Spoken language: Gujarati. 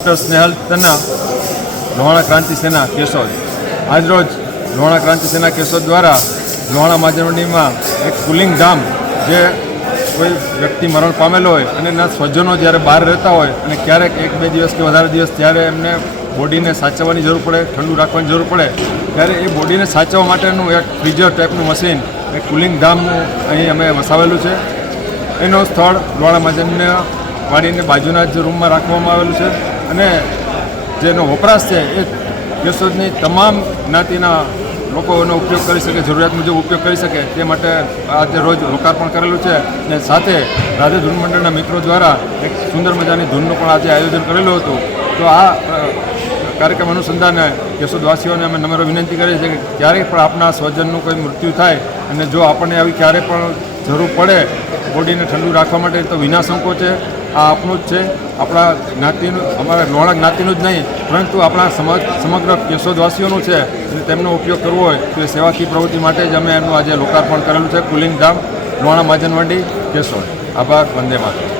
સ્નેહલ તન્ના, લોહાણા ક્રાંતિ સેના કેશોદ. આજરોજ લોહાણા ક્રાંતિ સેના કેશોદ દ્વારા લોહાણા માજરવણીમાં એક કુલિંગ ધામ જે કોઈ વ્યક્તિ મરણ પામેલો હોય અને એના સ્વજનો જ્યારે બહાર રહેતા હોય અને ક્યારેક એક બે દિવસ કે વધારે દિવસ ત્યારે એમને બોડીને સાચવવાની જરૂર પડે, ઠંડુ રાખવાની જરૂર પડે, ત્યારે એ બોડીને સાચવવા માટેનું એક ફ્રીઝર ટાઈપનું મશીન એક કુલિંગ ધામનું અહીં અમે વસાવેલું છે. એનું સ્થળ લોહાણા માજરને વાડીને બાજુના જ રૂમમાં રાખવામાં આવેલું છે. અને જેનો વપરાશ છે એ કેશોદની તમામ જ્ઞાતિના લોકો એનો ઉપયોગ કરી શકે, જરૂરિયાત મુજબ ઉપયોગ કરી શકે તે માટે આજે રોજ લોકાર્પણ કરેલું છે અને સાથે રાધે ધૂન મંડળના મિત્રો દ્વારા એક સુંદર મજાની ધૂનનું પણ આજે આયોજન કરેલું હતું. તો આ કાર્યક્રમ અનુસંધાને કેશોદવાસીઓને અમે નમ્ર વિનંતી કરીએ છીએ કે ક્યારેય પણ આપના સ્વજનનું કોઈ મૃત્યુ થાય અને જો આપણને આવી ક્યારેય પણ જરૂર પડે, બોડીને ઠંડુ રાખવા માટે તો વિના સંકોચે આ આપણું જ છે. આપણા જ્ઞાતિનું, અમારા લોણા જ્ઞાતિનું જ નહીં, પરંતુ આપણા સમાજ સમગ્ર કેશોદવાસીઓનું છે. અને તેમનો ઉપયોગ કરવો હોય તો એ સેવાકી પ્રવૃત્તિ માટે જ અમે એનું આજે લોકાર્પણ કરેલું છે. કુલિંગ ધામ લોણા માજન મંડી કેશોદ. આભાર, વંદે માતરમ.